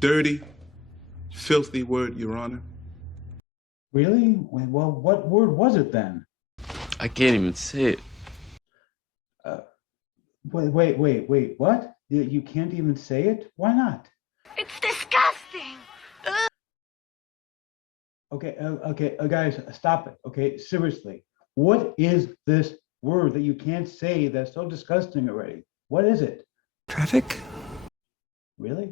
dirty, filthy word, Your Honor. Really? Well, what word was it then? I can't even say it. Uh, wait, what? You can't even say it? Why not? It's disgusting. Okay, guys, stop it. Okay, seriously. What is this word that you can't say that's so disgusting already? What is it? Traffic? Really?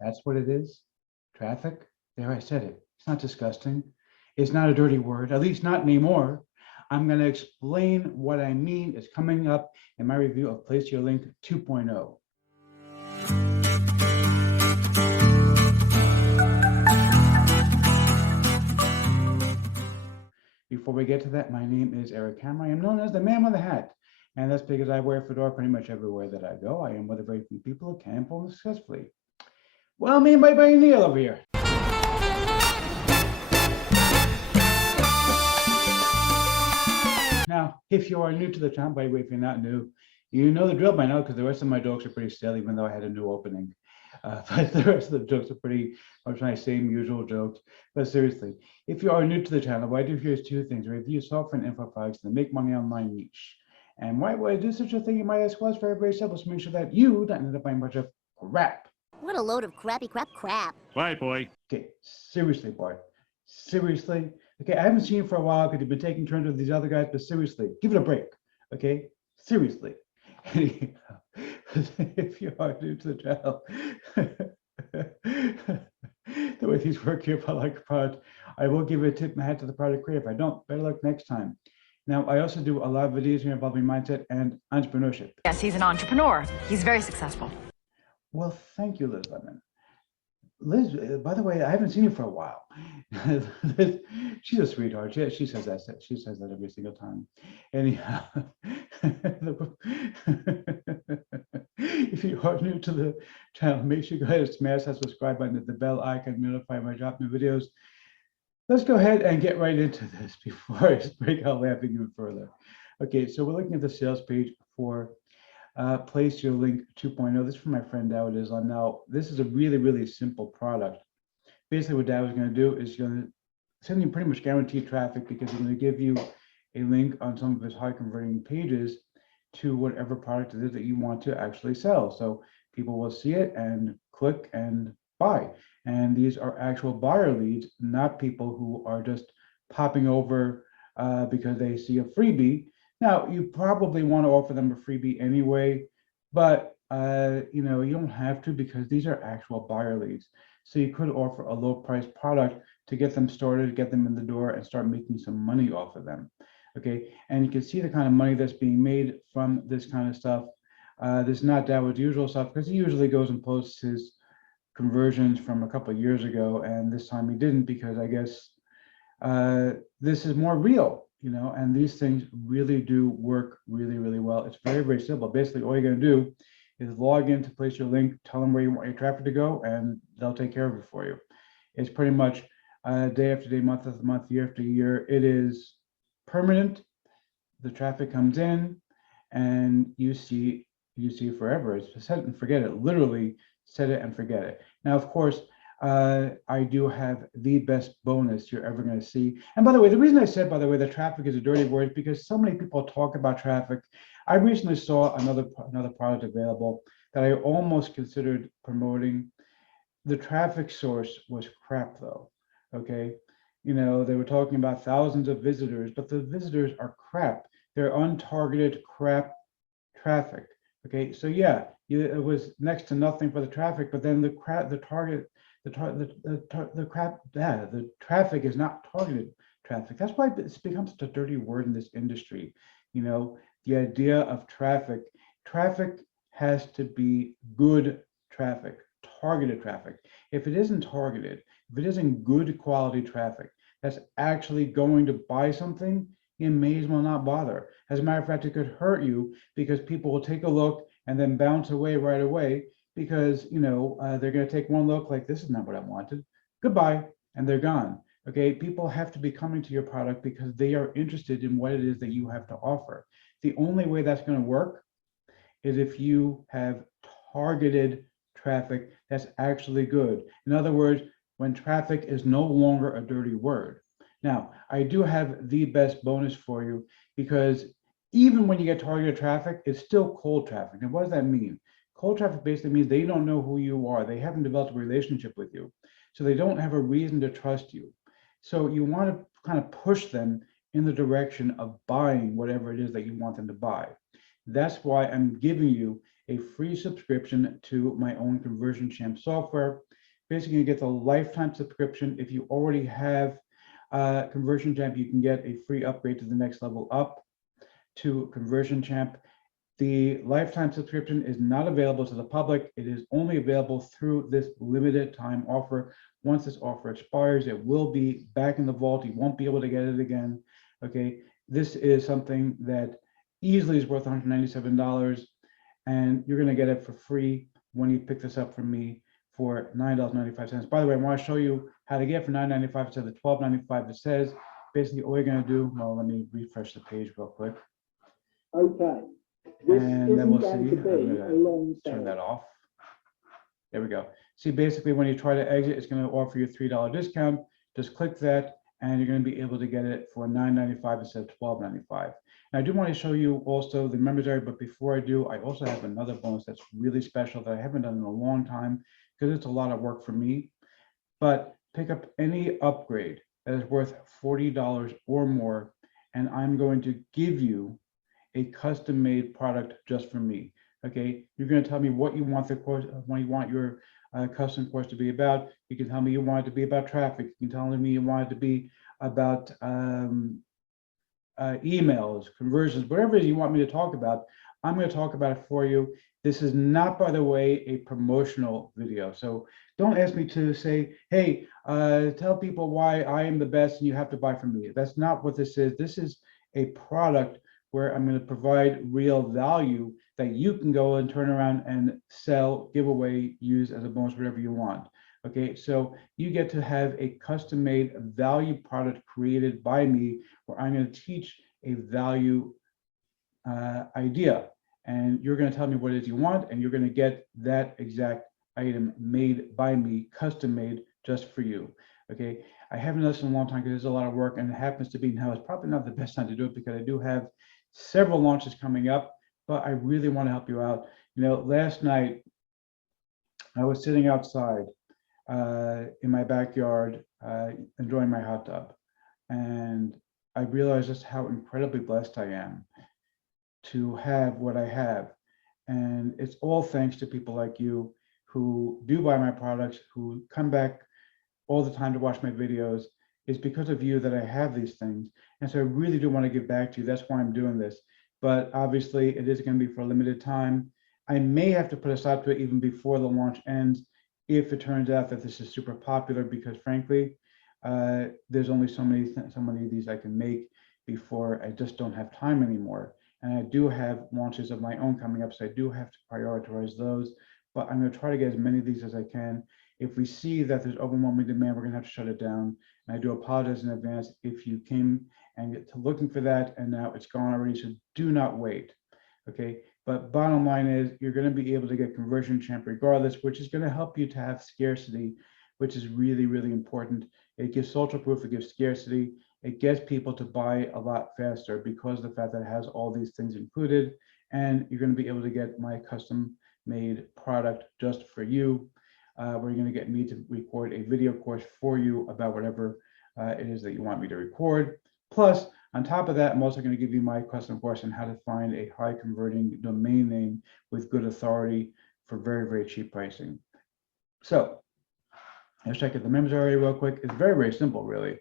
That's what it is? Traffic? There, I said it. It's not disgusting. It's not a dirty word, at least not anymore. I'm going to explain what I mean. It's coming up in my review of Place Your Link 2.0. Before we get to that, my name is Eric Hammer. I am known as the man with the hat. And that's because I wear a fedora pretty much everywhere that I go. I am one of the very few people who can pull successfully. Well, me and my buddy Neil over here. Now, if you are new to the channel, by the way, if you're not new, you know the drill by now because the rest of my jokes are pretty stale, even though I had a new opening. But the rest of the jokes are pretty much my same usual jokes. But seriously, if you are new to the channel, what I do here is two things: review software and info products and make money online niche. And why would I do such a thing? You might ask. Well, it's very, very simple. To make sure that you don't end up buying a bunch of crap. What a load of crappy crap. Right, boy. Okay, seriously, boy. Seriously. Okay, I haven't seen you for a while because you've been taking turns with these other guys, but seriously, give it a break. Okay? Seriously. If you are new to the channel, the way these work here, if I like a product, I will give you a tip in my hat to the product creator. If I don't, better luck next time. Now, I also do a lot of videos here involving mindset and entrepreneurship. Yes, he's an entrepreneur. He's very successful. Well, thank you, Liz Lemon. Liz, by the way, I haven't seen you for a while. Liz, she's a sweetheart. She says that. She says that every single time. Anyhow, if you are new to the channel, make sure you go ahead and smash that subscribe button, hit the bell icon, to notify when I drop new videos. Let's go ahead and get right into this before I break out laughing even further. Okay, so we're looking at the sales page for Place Your Link 2.0. This is from my friend Dawud Islam. Now, this is a really, really simple product. Basically, what Dawud is going to do is going to send you pretty much guaranteed traffic because he's going to give you a link on some of his high converting pages to whatever product it is that you want to actually sell. So people will see it and click and buy. And these are actual buyer leads, not people who are just popping over because they see a freebie. Now, you probably want to offer them a freebie anyway, but you know, you don't have to because these are actual buyer leads. So you could offer a low price product to get them started, get them in the door and start making some money off of them. Okay, and you can see the kind of money that's being made from this kind of stuff. This is not Dawud's usual stuff because he usually goes and posts his conversions from a couple of years ago, and this time he didn't because I guess this is more real. You know, and these things really do work really, really well. It's very, very simple. Basically, all you're going to do is log in to Place Your Link, tell them where you want your traffic to go, and they'll take care of it for you. It's pretty much day after day, month after month, year after year. It is permanent. The traffic comes in, and you see forever. It's set and forget it. Literally, set it and forget it. Now, of course, I do have the best bonus you're ever going to see. And by the way, the reason I said, by the way, that traffic is a dirty word is because so many people talk about traffic. I recently saw another product available that I almost considered promoting. The traffic source was crap, though. Okay, you know, they were talking about thousands of visitors, but the visitors are crap. They're untargeted crap traffic. Okay, so yeah, it was next to nothing for the traffic, but then the traffic is not targeted traffic. That's why it's become such a dirty word in this industry. You know, the idea of traffic has to be good traffic, targeted traffic. If it isn't targeted, if it isn't good quality traffic that's actually going to buy something, you may as well not bother. As a matter of fact, it could hurt you because people will take a look and then bounce away right away because, you know, they're going to take one look like, this is not what I wanted. Goodbye, and they're gone. Okay, people have to be coming to your product because they are interested in what it is that you have to offer. The only way that's going to work is if you have targeted traffic that's actually good. In other words, when traffic is no longer a dirty word. Now, I do have the best bonus for you, because even when you get targeted traffic, it's still cold traffic. And what does that mean? Cold traffic basically means they don't know who you are. They haven't developed a relationship with you. So they don't have a reason to trust you. So you want to kind of push them in the direction of buying whatever it is that you want them to buy. That's why I'm giving you a free subscription to my own Conversion Champ software. Basically, you get the lifetime subscription. If you already have Conversion Champ, you can get a free upgrade to the next level up to Conversion Champ. The lifetime subscription is not available to the public. It is only available through this limited time offer. Once this offer expires, it will be back in the vault. You won't be able to get it again. Okay, this is something that easily is worth $197, and you're going to get it for free when you pick this up from me for $9.95. By the way, I want to show you how to get it for $9.95 instead of $12.95. It says basically all you're going to do. Well, let me refresh the page real quick. Okay. This And then we'll isn't see. going to be a long Turn sale. that off. There we go. See, basically, when you try to exit, it's going to offer you a $3 discount. Just click that, and you're going to be able to get it for $9.95 instead of $12.95. And I do want to show you also the members area, but before I do, I also have another bonus that's really special that I haven't done in a long time, because it's a lot of work for me. But pick up any upgrade that is worth $40 or more, and I'm going to give you a custom-made product just for me. Okay, you're going to tell me what you want the course, what you want your custom course to be about. You can tell me you want it to be about traffic. You can tell me you want it to be about emails, conversions, whatever it is you want me to talk about. I'm going to talk about it for you. This is not, by the way, a promotional video. So don't ask me to say, hey, tell people why I am the best and you have to buy from me. That's not what this is. This is a product where I'm going to provide real value that you can go and turn around and sell, give away, use as a bonus, whatever you want. Okay, so you get to have a custom-made value product created by me, where I'm going to teach a value idea, and you're going to tell me what it is you want, and you're going to get that exact item made by me, custom made just for you. Okay, I haven't done this in a long time because there's a lot of work, and it happens to be now is probably not the best time to do it, because I do have several launches coming up, but I really want to help you out. You know, last night I was sitting outside in my backyard, enjoying my hot tub, and I realized just how incredibly blessed I am to have what I have. And it's all thanks to people like you who do buy my products, who come back all the time to watch my videos. It's because of you that I have these things. And so I really do want to give back to you. That's why I'm doing this. But obviously it is going to be for a limited time. I may have to put a stop to it even before the launch ends, if it turns out that this is super popular, because frankly, there's only so many of these I can make before I just don't have time anymore. And I do have launches of my own coming up, so I do have to prioritize those. But I'm going to try to get as many of these as I can. If we see that there's overwhelming demand, we're going to have to shut it down. And I do apologize in advance if you came and get to looking for that and now it's gone already. So do not wait. Okay. But bottom line is, you're going to be able to get Conversion Champ regardless, which is going to help you to have scarcity, which is really, really important. It gives social proof, it gives scarcity, it gets people to buy a lot faster because of the fact that it has all these things included, and you're going to be able to get my custom made product just for you, where you're going to get me to record a video course for you about whatever it is that you want me to record. Plus, on top of that, I'm also going to give you my custom course on how to find a high converting domain name with good authority for very, very cheap pricing. So let's check out the members area real quick. It's very, very simple, really.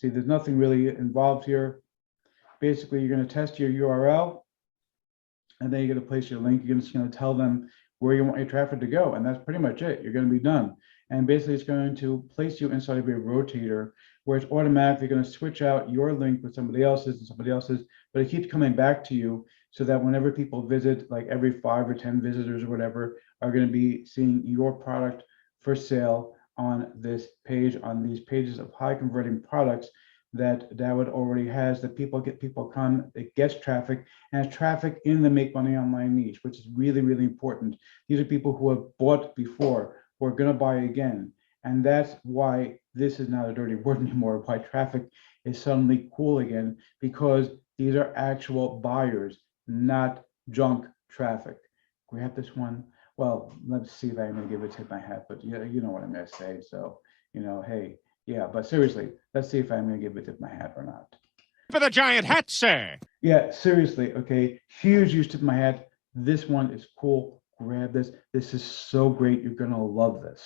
See, there's nothing really involved here. Basically, you're going to test your URL, and then you're going to place your link. You're just going to tell them where you want your traffic to go, and that's pretty much it. You're going to be done. And basically, it's going to place you inside of a rotator, where it's automatically going to switch out your link with somebody else's and somebody else's, but it keeps coming back to you, so that whenever people visit, like every 5 or 10 visitors or whatever, are going to be seeing your product for sale on this page, on these pages of high converting products, that Dawit already has, that people come, it gets traffic, and it's traffic in the make money online niche, which is really, really important. These are people who have bought before, who are going to buy again. And that's why this is not a dirty word anymore, why traffic is suddenly cool again, because these are actual buyers, not junk traffic. Grab this one. Well, let's see if I'm gonna give it a tip my hat, but you know what I'm gonna say. So, hey, yeah, but seriously, let's see if I'm gonna give it a tip my hat or not. For the giant hat, sir. Yeah, seriously, okay. Huge use tip my hat. This one is cool. Grab this. This is so great. You're gonna love this.